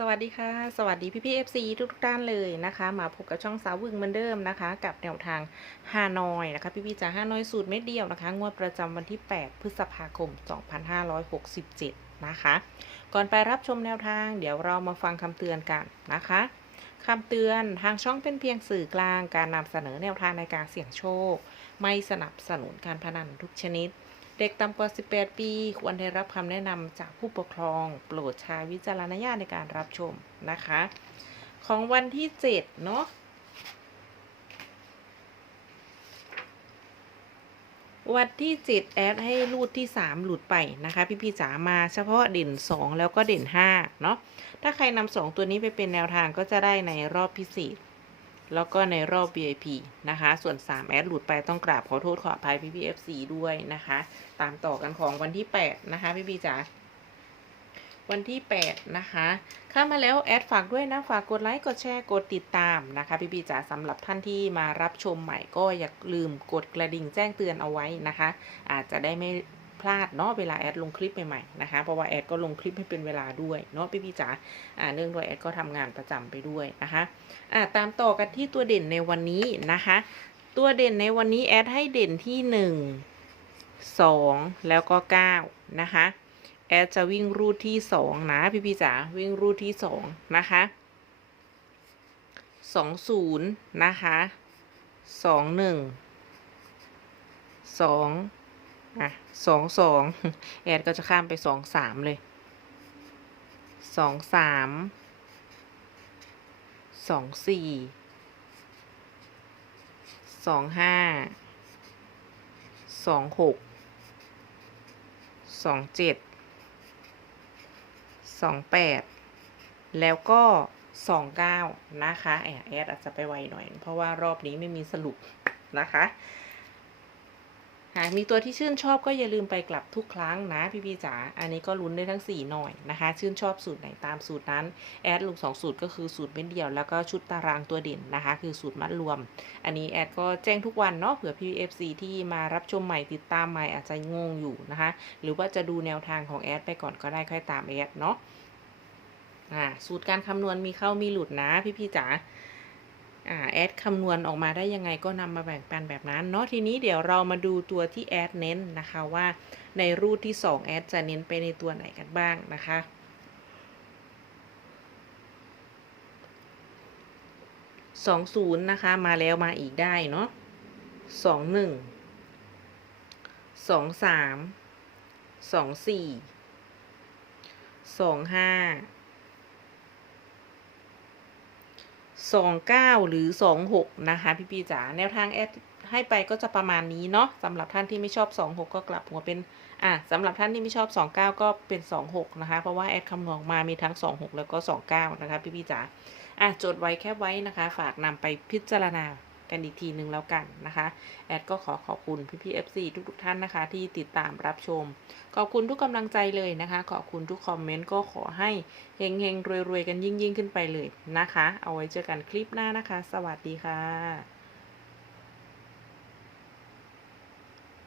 สวัสดีค่ะ สวัสดีพี่พี่เอฟซีทุกๆท่านเลยนะคะ มาพบกับช่องสาววึงเหมือนเดิมนะคะ กับแนวทางฮานอยนะคะ พี่พี่จ๋าฮานอยสูตรเม็ดเดียวนะคะ งวดประจำวันที่ 8 พฤษภาคม 2567 นะคะ ก่อนไปรับชมแนวทาง เดี๋ยวเรามาฟังคำเตือนกันนะคะคำเตือนทางช่องเป็นเพียงสื่อกลางการนำเสนอแนวทางในการเสี่ยงโชค ไม่สนับสนุนการพนันทุกชนิด เด็กต่ำกว่า 18 ปี ควรได้รับคำแนะนำจากผู้ปกครอง โปรดใช้วิจารณญาณในการรับชมนะคะ ของวันที่ 7 เนาะวันที่ 7 แอดให้รูดที่ 3 หลุดไปนะคะ พี่พี่จ๋ามาเฉพาะเด่น 2 แล้วก็เด่น 5 เนาะถ้าใครนำสองตัวนี้ไปเป็นแนวทางก็จะได้ในรอบพิเศษ แล้วก็ในรอบ VIP นะคะ ส่วน 3 แอดหลุดไปต้องกราบขอโทษขออภัยพี่พี่ FC ด้วยนะคะ ตามต่อกันของวันที่ 8 นะคะ พี่พีจ๋าวันที่ 8 นะคะ เข้ามาแล้วแอดฝากด้วยนะ ฝากกดไลค์ กดแชร์ กดติดตามนะคะ พี่พีจ๋าสำหรับท่านที่มารับชมใหม่ก็อย่าลืมกดกระดิ่งแจ้งเตือนเอาไว้นะคะ อาจจะได้ไม่ พลาดเนาะเวลาแอดลงคลิปใหม่ๆนะคะ เพราะว่าแอดก็ลงคลิปให้เป็นเวลาด้วยเนาะพี่พี่จ๋าอ่าเนื่องด้วยแอดก็ทำงานประจำไปด้วยนะคะอ่าตามต่อกันที่ตัวเด่นในวันนี้นะคะ ตัวเด่นในวันนี้แอดให้เด่นที่หนึ่งสองแล้วก็เก้านะคะแอดจะวิ่งรูทที่สองนะพี่พี่จ๋าวิ่งรูทที่สองนะคะสองศูนย์นะคะสองหนึ่งส อะสองสองแอดก็จะข้ามไปสองสามเลยสองสามสองสี่สองห้าสองหกสองเจ็ดสองแปดแล้วก็สองเก้านะคะแอดอาจจะไปไวหน่อย เพราะว่ารอบนี้ไม่มีสรุปนะคะ หากมีตัวที่ชื่นชอบก็อย่าลืมไปกลับทุกครั้งนะพี่พี่จ๋า อันนี้ก็ลุ้นได้ทั้ง 4 หน่อยนะคะ ชื่นชอบสูตรไหนตามสูตรนั้น แอดลง2สูตรก็คือสูตรเม็ดเดียว แล้วก็ชุดตารางตัวเด่นนะคะ คือสูตรมัดรวม อันนี้แอดก็แจ้งทุกวันเนาะเผื่อพี่เอฟซีที่มารับชมใหม่ติดตามใหม่อาจจะงงอยู่นะคะ หรือว่าจะดูแนวทางของแอดไปก่อนก็ได้ค่อยตามแอดเนาะ อ่า สูตรการคำนวณมีเข้ามีหลุดนะพี่พี่จ๋า แอดคำนวณออกมาได้ยังไงก็นำมาแบ่งปันแบบนั้นเนาะทีนี้เดี๋ยวเรามาดูตัวที่แอดเน้นนะคะว่าในรูทที่2แอดจะเน้นไปในตัวไหนกันบ้างนะคะสองศูนย์นะคะมาแล้วมาอีกได้เนาะสองหนึ่งสองสามสองสี่สองห้า สองเก้าหรือสองหกนะคะ พี่ปีจ๋าแนวทางแอดให้ไปก็จะประมาณนี้เนาะสำหรับท่านที่ไม่ชอบสองหกก็กลับหัวเป็นอะสำหรับท่านที่ไม่ชอบสองเก้าก็เป็นสองหกนะคะ เพราะว่าแอดคำนวณอกมามีทั้งสองหกแล้วก็สองเก้านะคะ พี่ปีจ๋าอะจดไว้แค่ไว้นะคะ ฝากนำไปพิจารณา กันอีกทีหนึ่งแล้วกันนะคะ แอดก็ขอขอบคุณพี่พี่เอฟซีทุกๆท่านนะคะ ที่ติดตามรับชม ขอบคุณทุกกำลังใจเลยนะคะ ขอบคุณทุกคอมเมนต์ก็ขอให้เฮงเฮงๆรวยๆ กันยิ่งยิ่งๆ ขึ้นไปเลยนะคะ เอาไว้เจอกันคลิปหน้านะคะ สวัสดีค่ะ